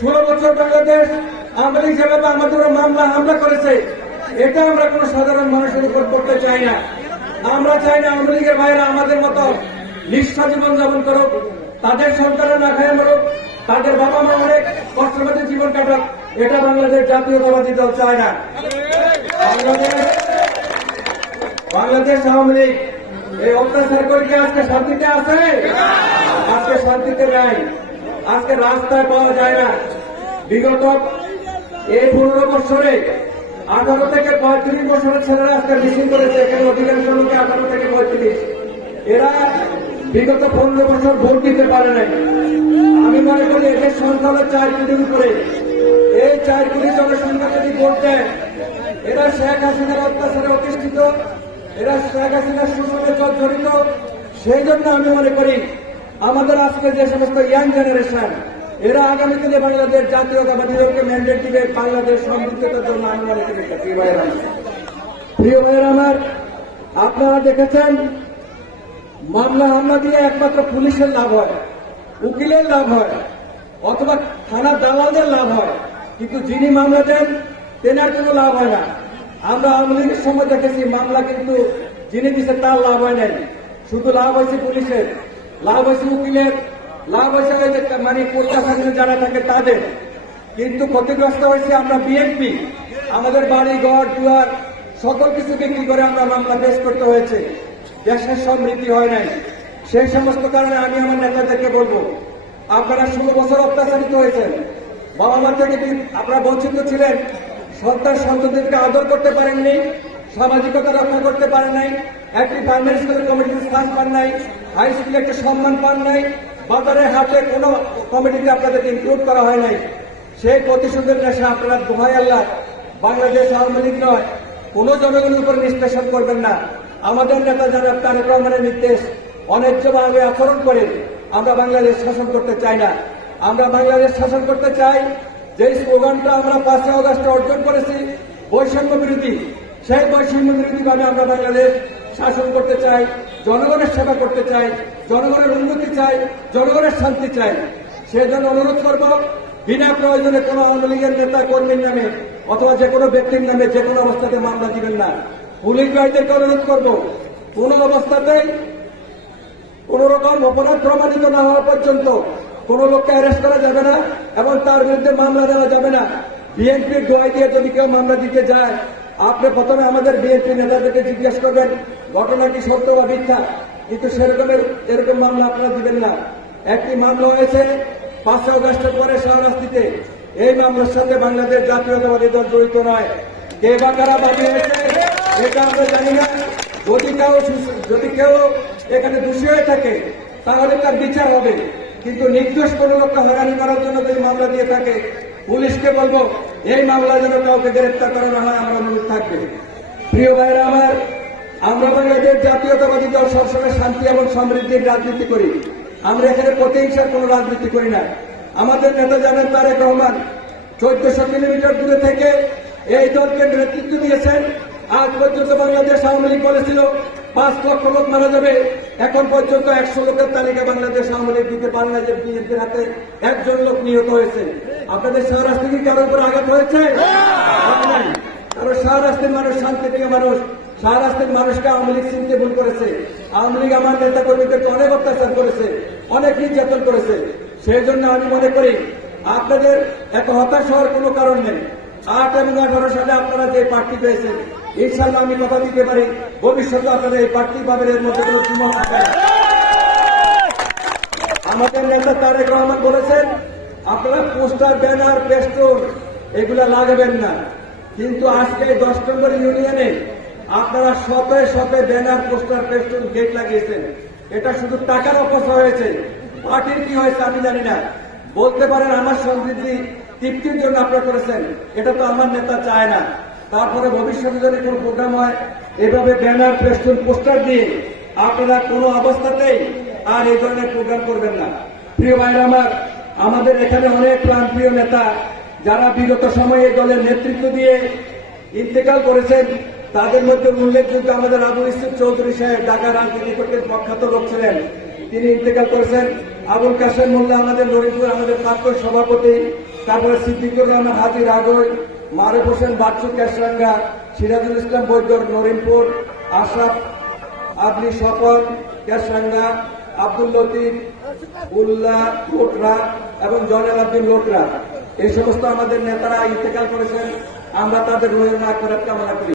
ষোলো বছর বাংলাদেশ আমাদের যেভাবে আমাদের মামলা, হামলা করেছে। এটা আমরা কোনো সাধারণ মানুষের উপর করতে চাই না। আমরা চাই না লীগের ভাইয়েরা আমাদের মতো নিঃস্ব জীবন যাপন করুক, তাদের সন্তানরা না খায় মরুক, তাদের বাবা মা অনেক কষ্টময় জীবন কাটাক, এটা বাংলাদেশ জাতীয়তাবাদী দল চায় না। বাংলাদেশ বাংলাদেশ আওয়ামী লীগ, এই অত্যাচার করে আজকে শান্তিতে আছে? আজকে শান্তিতে নাই। আজকে রাস্তায় পাওয়া যায় না। বিগত এই পনেরো বছরে, আঠারো থেকে পঁয়ত্রিশ বছরের ছেলেরা আজকে মিছিল করেছে, এখানে অধিকাংশ লোকে আঠারো থেকে পঁয়ত্রিশ। এরা বিগত পনেরো বছর ভোট দিতে পারে নাই। আমি মনে করি এদের সংখ্যা হলো চার কোটির উপরে, এই চার কোটি জনসংখ্যা যদি ভোট দেয়, এরা শেখ হাসিনার অত্যাচারে অধিষ্ঠিত এরা শেখ হাসিনার শোষণে জড়িত সেই জন্য আমি মনে করি আমাদের আজকে যে সমস্ত ইয়াং জেনারেশন, এরা আগামী দিনে বাংলাদেশ জাতীয়তাবাদী দলকে ম্যান্ডেট দিবে বাংলাদেশ সমৃদ্ধতার জন্য এটা। প্রিয় ভাইয়েরা। প্রিয় ভাইয়েরা আমার, আপনারা দেখেছেন, মামলা হামলা দিয়ে একমাত্র পুলিশের লাভ হয়, উকিলের লাভ হয়, অথবা থানা দালালদের লাভ হয়, কিন্তু যিনি মামলা দেন, তেনার কোনো লাভ হয় না। আমরা আওয়ামী লীগের সময় দেখেছি, মামলা কিন্তু যিনি দিচ্ছে তার লাভ হয় নাই। শুধু লাভ হয়েছে পুলিশের। লাভ হয়েছে উকিলের লাভ হয়েছে মানে প্রত্যাশাধীনে যারা থাকে তাদের। কিন্তু ক্ষতিগ্রস্ত হয়েছে আমরা বিএনপি, আমাদের বাড়ি, ঘর, দুয়ার, সকল কিছু বিক্রি করে আমরা মামলা পেশ করতে হয়েছে? দেশের সমৃদ্ধি হয় নাই। সেই সমস্ত কারণে আমি আমার নেতাদেরকে বলব, আপনারা ষোলো বছর অত্যাচারিত হয়েছেন। বাবা মা থেকে আপনারা বঞ্চিত ছিলেন? সন্তান সন্ততিকে আদর করতে পারেননি? সামাজিকতা রক্ষা করতে পারেন নাই, একটি প্রাইমারি স্কুলের কমিটিতে স্থান পান নাই হাই স্কুলে একটা সম্মান পান নাই, বাজারে, হাটে কোনো কমিটিতে আপনাদেরকে ইনক্লুড করা হয় নাই। সেই প্রতিশোধের নেশা আপনারা দোহাই আল্লাহ, বাংলাদেশ আওয়ামী লীগ নয়, কোন জনগণের উপর নিষ্পেষণ করবেন না। আমাদের নেতা যারা তারেক রহমানের নির্দেশ অন্যায্যভাবে আচরণ করে আমরা বাংলাদেশ শাসন করতে চাই না। আমরা বাংলাদেশ শাসন করতে চাই যে স্লোগানটা আমরা পাঁচই অগস্টে অর্জন করেছি, বৈষম্য বিরোধী সেই বৈষম্য বিরোধী ভাবে আমরা বাংলাদেশ শাসন করতে চাই, জনগণের সেবা করতে চাই, জনগণের উন্নতি চাই, জনগণের শান্তি চাই সেজন্য অনুরোধ করব, বিনা প্রয়োজনে কোনো আওয়ামী লীগের নেতা কর্মীর নামে অথবা যে কোনো ব্যক্তির নামে যে কোনো অবস্থাতে মামলা দিবেন না। পুলিশ ভাইদেরকে অনুরোধ করব, কোন অবস্থাতেই কোন রকম অপরাধ প্রমাণিত না হওয়া পর্যন্ত কোন লোককে অ্যারেস্ট করা যাবে না এবং তার বিরুদ্ধে মামলা দেওয়া যাবে না। বিএনপির দোয়াই দিয়ে যদি কেউ মামলা দিতে যায় আপনি প্রথমে আমাদের বিএনপি নেতাদেরকে জিজ্ঞেস করবেন, ঘটনা কি সত্য বা মিথ্যা? কিন্তু সেরকমের এরকম মামলা আপনারা দিবেন না। একটি মামলা হয়েছে পাঁচই অগস্টের পরে শাহরাস্তিতে এই মামলার সাথে বাংলাদেশ জাতীয়তাবাদী দল জড়িত নয়। কে বা কারা বাদী হয়েছে, এটা আমরা জানি না। যদি কেউ যদি কেউ এখানে দোষী হয়ে থাকে, তাহলে তার বিচার হবে। কিন্তু নির্দোষ কোনো লোককে হয়রানি করার জন্য যদি মামলা দিয়ে থাকে, পুলিশকে বলব এই মামলা যেন কাউকে গ্রেপ্তার করা না হয়, আমরা অনুরোধ থাকবে। প্রিয় ভাইরা আমার, আমরা বাংলাদেশ জাতীয়তাবাদী দল সবসময় শান্তি এবং সমৃদ্ধির রাজনীতি করি। আমরা এখানে প্রতিহিংসার কোনো রাজনীতি করি না। আমাদের নেতা জানেন তারেক রহমান, চোদ্দশো কিলোমিটার দূরে থেকে এই দলকে নেতৃত্ব দিয়েছেন। আজ পর্যন্ত বাংলাদেশ আওয়ামী লীগ বলেছিল, পাঁচ লক্ষ লোক মারা যাবে। এখন পর্যন্ত একশো লোকের তালিকা বাংলাদেশ আওয়ামী লীগ দিতে বাংলাদেশ বিএনপির হাতে একজন লোক নিহত হয়েছে। আপনাদের শাহরাস্তি কি কারোর উপর আঘাত হয়েছে? হয়। কারণ শাহরাস্তির মানুষ শান্তিপ্রিয় মানুষ শাহরাস্তির মানুষকে আওয়ামী লীগ চিনতে ভুল করেছে। আওয়ামী লীগ আমার নেতা কর্মীদেরকে অনেক অত্যাচার করেছে অনেক নির্যাতন করেছে। সেই জন্য আমি মনে করি আপনাদের এত হতাশ হওয়ার কোনো কারণ নেই। আট এবং আঠারো সালে আপনারা যে পার্টি পেয়েছেন ইনশাল্লাহ আমি কথা দিতে পারি। ভবিষ্যতে আপনারা এই প্রার্থী পাবেন এর মধ্যে কোনো দ্বিমত থাকবে আমাদের নেতা তারেক রহমান বলেছেন, আপনারা পোস্টার, ব্যানার পেস্টোর এগুলা লাগাবেন না। কিন্তু আজকে দশ নম্বর ইউনিয়নে আপনারা শতে শতে ব্যানার, পোস্টার পেস্টোর গেট লাগিয়েছেন। এটা শুধু টাকার অপচয় হয়েছে। পার্টির কি হয়েছে আমি জানি না। বলতে পারেন আমার সমৃদ্ধি তৃপ্তির জন্য আপনারা করেছেন। এটা তো আমার নেতা চায় না। তারপরে ভবিষ্যতে যদি কোনো প্রোগ্রাম হয়, এভাবে ব্যানার পেস্টুন পোস্টার দিয়ে আপনারা কোনো অবস্থাতেই আর এই ধরনের প্রোগ্রাম করবেন না। প্রিয় ভাইরা আমার, আমাদের এখানে অনেক প্রাণপ্রিয় নেতা যারা বিগত সময়ে দলের নেতৃত্ব দিয়ে ইন্তেকাল করেছেন, তাদের মধ্যে উল্লেখযোগ্য আমাদের আবু ইসুফ চৌধুরী সাহেব, ঢাকা রাজনীতি করতে প্রখ্যাত লোক ছিলেন। তিনি ইন্তেকাল করেছেন। আবুল কাসেম মোল্লা, আমাদের লরিপুর আমাদের প্রাক্তন সভাপতি, তারপরে সিদ্দিকুর রহমান হাজির আগৈ মারুফ হোসেন, বাচ্চু ক্যাশরাঙ্গা, সিরাজুল ইসলাম বৈদ্যর নরিমপুর, আশরাফ আবলি স্বপন, ক্যাশরাঙ্গা, আব্দুল লতিফ, উল্লাহ লোকরা এবং জয়নাল আব্দুল লোকরা। এই সমস্ত আমাদের নেতারা ইন্তেকাল করেছেন। আমরা তাদের রোহের মাঠ কামনা করি।